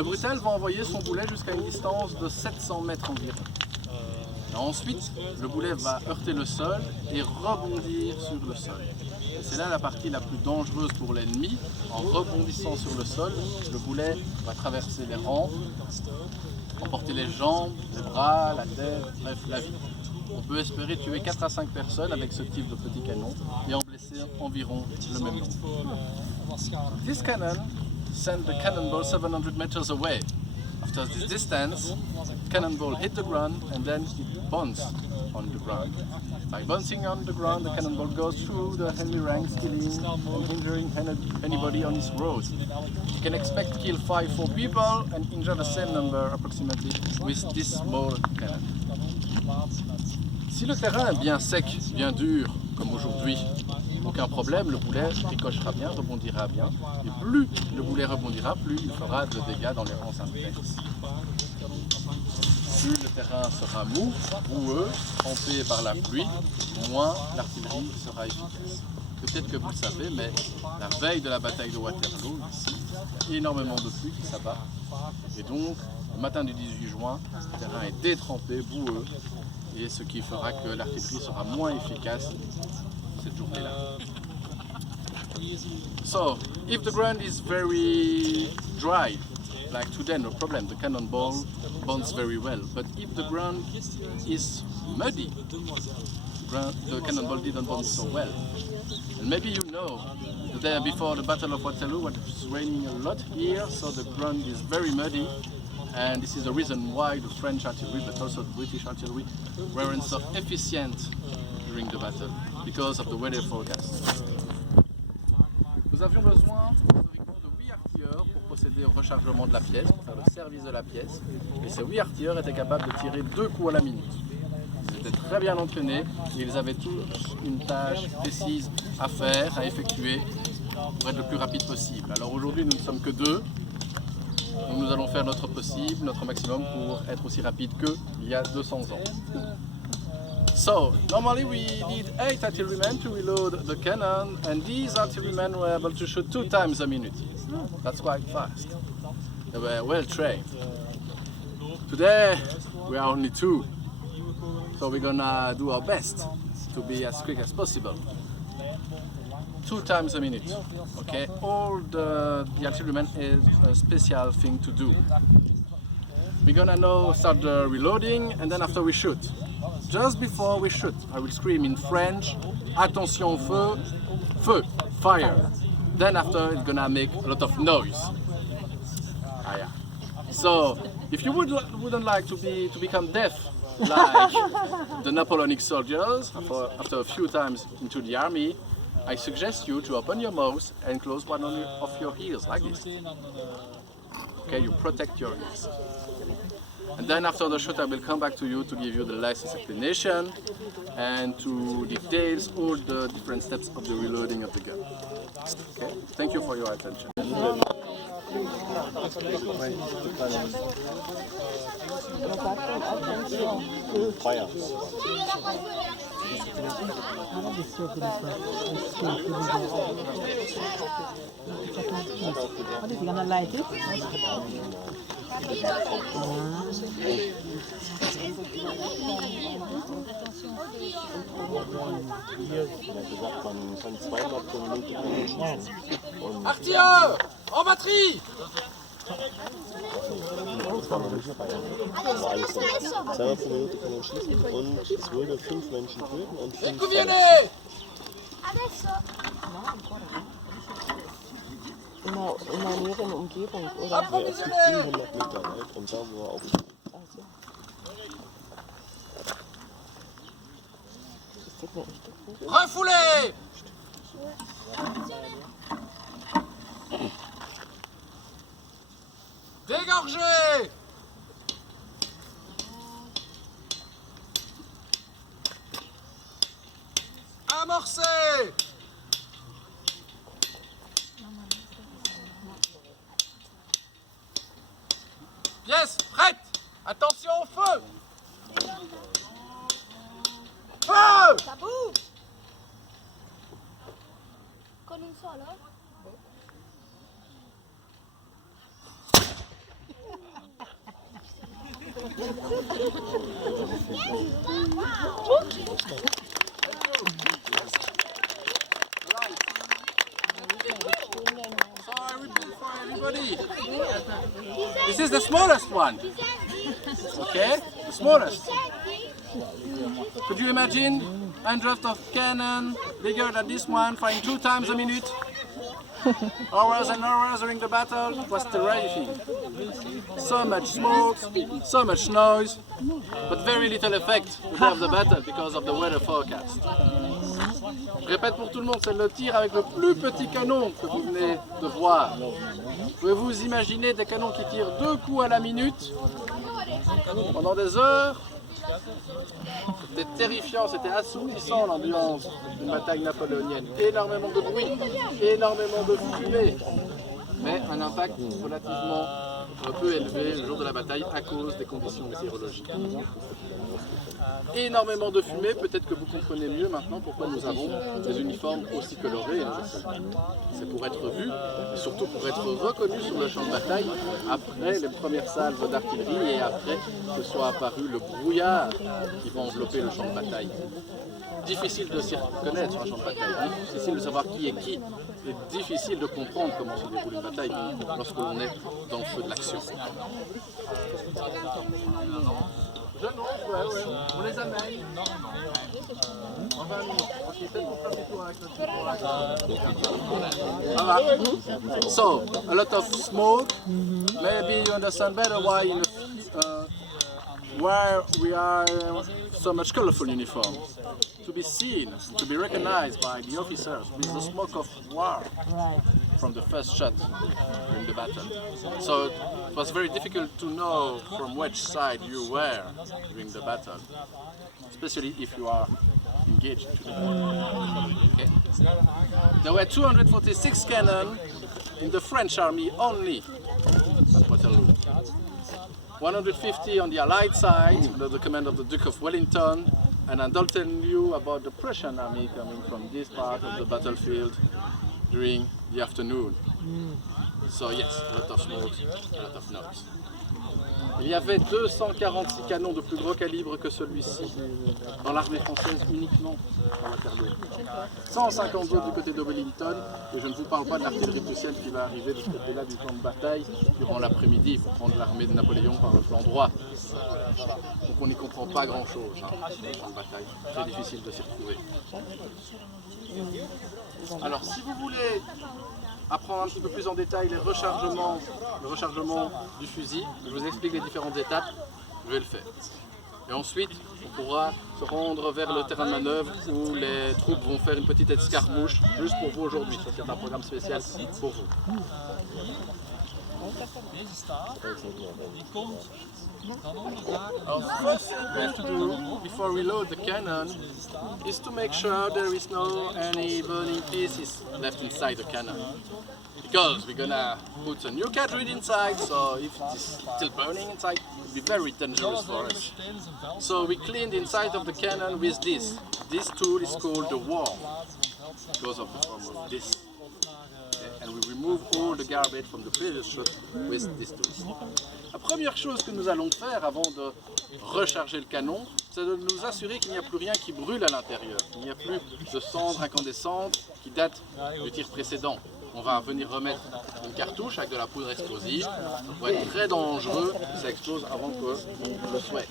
Le Brutel va envoyer son boulet jusqu'à une distance de 700 mètres environ. Et ensuite, le boulet va heurter le sol et rebondir sur le sol. Et c'est là la partie la plus dangereuse pour l'ennemi. En rebondissant sur le sol, le boulet va traverser les rangs, emporter les jambes, les bras, la tête, bref, la vie. On peut espérer tuer 4 à 5 personnes avec ce type de petit canon et en blesser environ le même nombre. This cannon sent the cannonball 700 meters away. After this distance, cannonball hit the ground and then it bounces on the ground. By bouncing on the ground, the cannonball goes through the enemy ranks, killing and injuring anybody on its road. You can expect to kill 5-4 people and injure the same number approximately with this small cannon. Si le terrain est bien sec, bien dur, comme aujourd'hui, aucun problème, le boulet ricochera bien, rebondira bien. Et plus le boulet rebondira, plus il fera de dégâts dans les rangs adverses. Plus le terrain sera mou, boueux, trempé par la pluie, moins l'artillerie sera efficace. Peut-être que vous le savez, mais la veille de la bataille de Waterloo, ici, il y a énormément de pluie qui s'abat. Et donc, le matin du 18 juin, le terrain est détrempé, boueux, et ce qui fera que l'artillerie sera moins efficace cette journée-là. So, if the ground is very dry, like today, no problem, the cannonball bounces very well. But if the ground is muddy, the cannonball didn't bounce so well. And maybe you know, the day before the Battle of Waterloo, it was raining a lot here, so the ground is very muddy. And this is the reason why the French artillery, but also the British artillery, weren't so efficient during the battle, because of the weather forecast. Nous avions besoin historiquement de 8 artilleurs pour procéder au rechargement de la pièce, pour faire le service de la pièce. Et ces 8 artilleurs étaient capables de tirer 2 coups à la minute. Ils étaient très bien entraînés et ils avaient tous une tâche précise à faire, à effectuer, pour être le plus rapide possible. Alors aujourd'hui, nous ne sommes que 2. Donc nous allons faire notre possible, notre maximum pour être aussi rapide qu'il y a 200 ans. So, normally we need 8 artillerymen to reload the cannon, and these artillerymen were able to shoot 2 times a minute. That's quite fast. They were well trained. Today we are only 2, so we're gonna do our best to be as quick as possible. 2 times a minute, okay? All the artillerymen is a special thing to do. We're gonna now start the reloading, and then after we shoot. Just before we shoot, I will scream in French, attention feu, feu, fire. Then after it's gonna make a lot of noise. Ah, yeah. So, if you wouldn't like to become deaf like the Napoleonic soldiers after a few times into the army, I suggest you to open your mouth and close one of your ears like this. Okay, you protect your ears. And then after the shot I will come back to you to give you the last explanation and to details all the different steps of the reloading of the gun. Okay? Thank you for your attention. Fire. What is he gonna light it? Artilleurs! En batterie! Also alles so. 200 pro Minute kann man schießen und es würde 5 Menschen töten und 5 In der näheren Umgebung, oder? Ja, es gibt 700 Meter weit und da wo er aufsteht. Also. Ist das eine echte Kugel? Refoulez! Dégorgez! Amorcez! Pièce prête! Attention au feu! Feu! Ça bouge! Con un solo? So I repeat for everybody. This is the smallest one. Okay? The smallest. Could you imagine hundreds of cannon bigger than this one firing 2 times a minute? Hours and hours during the battle. It was terrifying. So much smoke, so much noise, but very little effect the day of the battle because of the weather forecast. Je répète pour tout le monde, c'est le tir avec le plus petit canon que vous venez de voir. Pouvez-vous imaginer des canons qui tirent 2 coups à la minute pendant des heures? C'était terrifiant, c'était assourdissant l'ambiance d'une bataille napoléonienne. Énormément de bruit, énormément de fumée, mais un impact relativement peu élevé le jour de la bataille à cause des conditions météorologiques. Énormément de fumée, peut-être que vous comprenez mieux maintenant pourquoi nous avons des uniformes aussi colorés. C'est pour être vu, et surtout pour être reconnu sur le champ de bataille après les premières salves d'artillerie et après que soit apparu le brouillard qui va envelopper le champ de bataille. Difficile de s'y reconnaître sur un champ de bataille, difficile de savoir qui est qui, et difficile de comprendre comment se déroule une bataille lorsque l'on est dans le feu de l'action. Jeunes, ouais, on les amène. On va So, a lot of smoke. Maybe you understand better why we are so much colorful uniform. To be seen, to be recognized by the officers with the smoke of war from the first shot in the battle. So it was very difficult to know from which side you were during the battle, especially if you are engaged to the war. Okay. There were 246 cannon in the French army only at Waterloo. 150 on the Allied side, under the command of the Duke of Wellington, and I'll tell you about the Prussian army coming from this part of the battlefield during the afternoon. So yes, a lot of smoke, a lot of noise. Il y avait 246 canons de plus gros calibre que celui-ci dans l'armée française uniquement à Waterloo. 152 du côté de Wellington, et je ne vous parle pas de l'artillerie prussienne qui va arriver de ce côté-là du camp de bataille durant l'après-midi pour prendre l'armée de Napoléon par le flanc droit. Donc on n'y comprend pas grand-chose dans le camp de bataille, très difficile de s'y retrouver. Alors si vous voulez apprendre un petit peu plus en détail le rechargement du fusil, je vous explique les différentes étapes, je vais le faire. Et ensuite, on pourra se rendre vers le terrain de manœuvre où les troupes vont faire une petite escarmouche juste pour vous aujourd'hui. Ça, c'est un programme spécial pour vous. Our first thing we have to do before we load the cannon is to make sure there is no any burning pieces left inside the cannon. Because we're gonna put a new cartridge inside, so if it's still burning inside, it will be very dangerous for us. So we cleaned the inside of the cannon with this. This tool is called the worm, because of the form of this. And we remove all the garbage from the previous shot with this tool. La première chose que nous allons faire avant de recharger le canon, c'est de nous assurer qu'il n'y a plus rien qui brûle à l'intérieur. Il n'y a plus de cendres incandescentes qui datent du tir précédent. On va venir remettre une cartouche avec de la poudre explosive. Ça pourrait être très dangereux si ça explose avant qu'on le souhaite.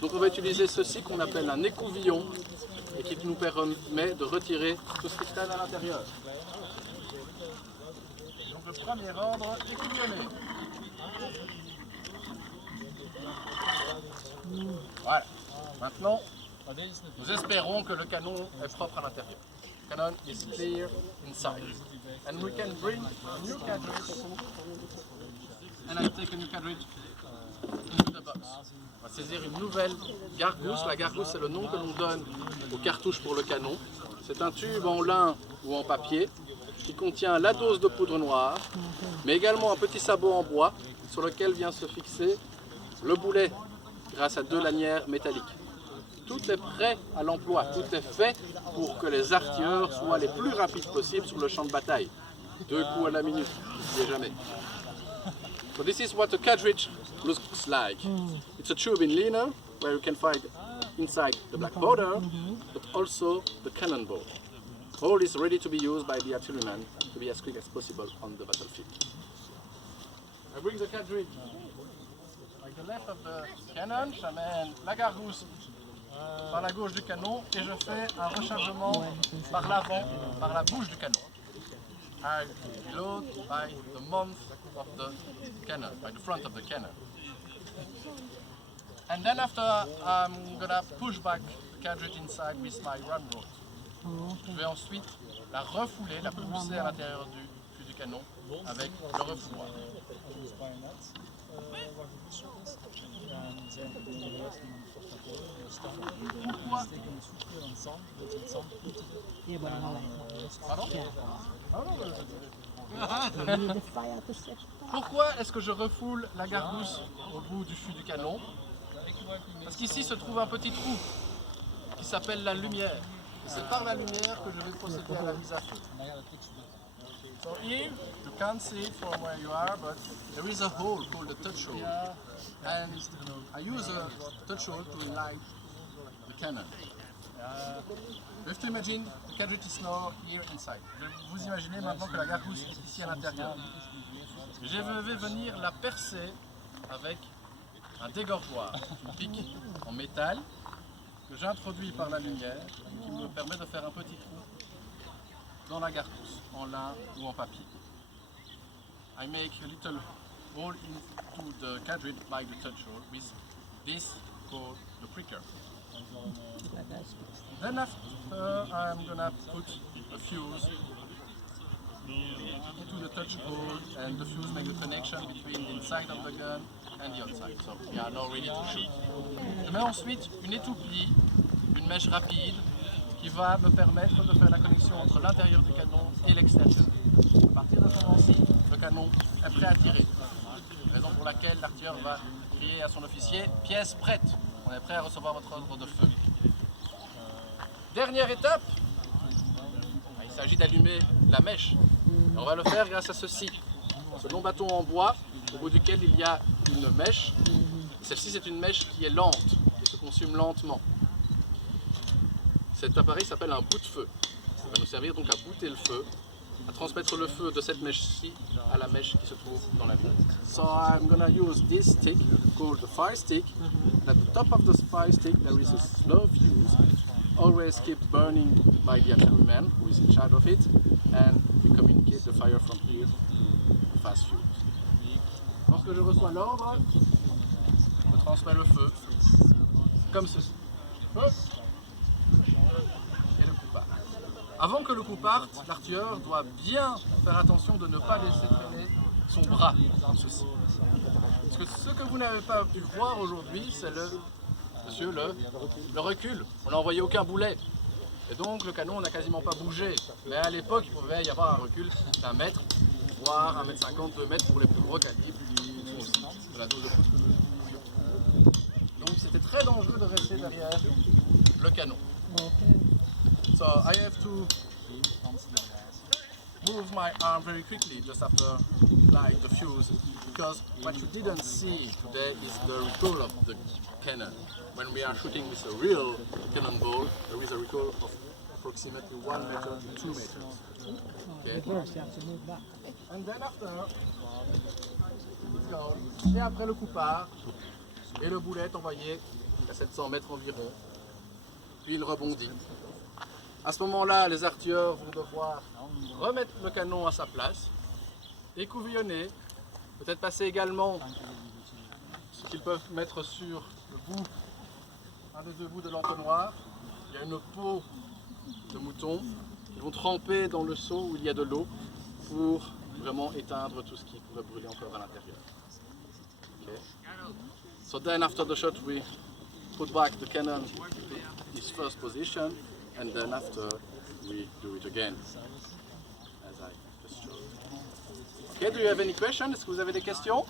Donc on va utiliser ceci qu'on appelle un écouvillon et qui nous permet de retirer tout ce qui traîne à l'intérieur. Donc le premier ordre, écouvillonner. Voilà. Maintenant, nous espérons que le canon est propre à l'intérieur. The cannon is clear inside. And we can bring a new cartridge. And I take a new cartridge into the box. On va saisir une nouvelle gargousse. La gargousse, c'est le nom que l'on donne aux cartouches pour le canon. C'est un tube en lin ou en papier qui contient la dose de poudre noire, mais également un petit sabot en bois sur lequel vient se fixer le boulet grâce à 2 lanières métalliques. Tout est prêt à l'emploi, tout est fait pour que les artilleurs soient les plus rapides possibles sur le champ de bataille. 2 coups à la minute, n'oubliez jamais. So this is what a cartridge looks like. It's a tube in liner where you can find inside the black powder, but also the cannonball. All is ready to be used by the artilleryman to be as quick as possible on the battlefield. I bring the cartridge avec the left of the cannon, j'amène la gargousse par la gauche du canon et je fais un rechargement par l'avant, par la bouche du canon. I reload by the mouth of the cannon, by the front of the cannon. And then after I'm gonna push back the cartridge inside with my ramrod. Je vais ensuite la refouler, la pousser à l'intérieur du fût du canon avec le refouloir. Pourquoi est-ce que je refoule la gargousse au bout du fût du canon? Parce qu'ici se trouve un petit trou qui s'appelle la lumière. Et c'est par la lumière que je vais procéder à la mise à feu. So here, you can't see it from where you are, but there is a hole called a touch hole. And I use a touch hole to light the cannon. You have to imagine the cartridge is now here inside. Vous imaginez maintenant que la gargousse est ici à l'intérieur. Je vais venir la percer avec un dégorgeoir, une pique en métal que j'introduis par la lumière qui me permet de faire un petit trou dans la gargousse, en lin ou en papier. I make a little hole into the cartridge by the touch hole with this called the pricker. Then after I'm gonna put a fuse into the touch hole and the fuse makes the connection between the inside of the gun and the outside. So we are now ready to shoot. Je mets ensuite une étouplie, une mèche rapide qui va me permettre de faire la connexion entre l'intérieur du canon et l'extérieur. À partir de ce moment-ci, le canon est prêt à tirer. Raison pour laquelle l'artilleur va crier à son officier « Pièce prête !» On est prêt à recevoir votre ordre de feu. Dernière étape, il s'agit d'allumer la mèche. Et on va le faire grâce à ceci. Ce long bâton en bois au bout duquel il y a une mèche. Celle-ci c'est une mèche qui est lente, qui se consume lentement. Cet appareil s'appelle un bout de feu. Ça va nous servir donc à bouter le feu, à transmettre le feu de cette mèche-ci à la mèche qui se trouve dans la ville. So I'm gonna use this stick called the fire stick. At the top of the fire stick there is a slow fuse, always kept burning by the artilleryman who is in charge of it, and we communicate the fire from here to the fast fuse. Lorsque je reçois l'ordre, je transmets le feu comme ceci. Feu. Et le coup part. Avant que le coup parte, l'artilleur doit bien faire attention de ne pas laisser traîner son bras comme ceci. Parce que ce que vous n'avez pas pu voir aujourd'hui, c'est le recul. On n'a envoyé aucun boulet. Et donc le canon n'a quasiment pas bougé. Mais à l'époque, il pouvait y avoir un recul d'1 mètre, voire 1,50 m, 2 mètres pour les plus gros calibres de la 12 de pouce. Donc c'était très dangereux de rester derrière le canon. So I have to move my arm very quickly just after light the fuse, because what you didn't see today is the recoil of the cannon. When we are shooting with a real cannonball, there is a recoil of approximately 1 meter to 2 meters. Okay. And then after, it's gone. Et après le coup part, et le boulet est envoyé à 700 mètres environ, puis il rebondit. À ce moment-là, les artilleurs vont devoir remettre le canon à sa place, écouvillonner, peut-être passer également ce qu'ils peuvent mettre sur le bout, un des 2 bouts de l'entonnoir. Il y a une peau de mouton. Ils vont tremper dans le seau où il y a de l'eau pour vraiment éteindre tout ce qui pourrait brûler encore à l'intérieur. Okay. So then after the shot we put back the cannon to its first position, and then after we do it again, as I just showed. Okay, do you have any questions? Est-ce que vous avez des questions?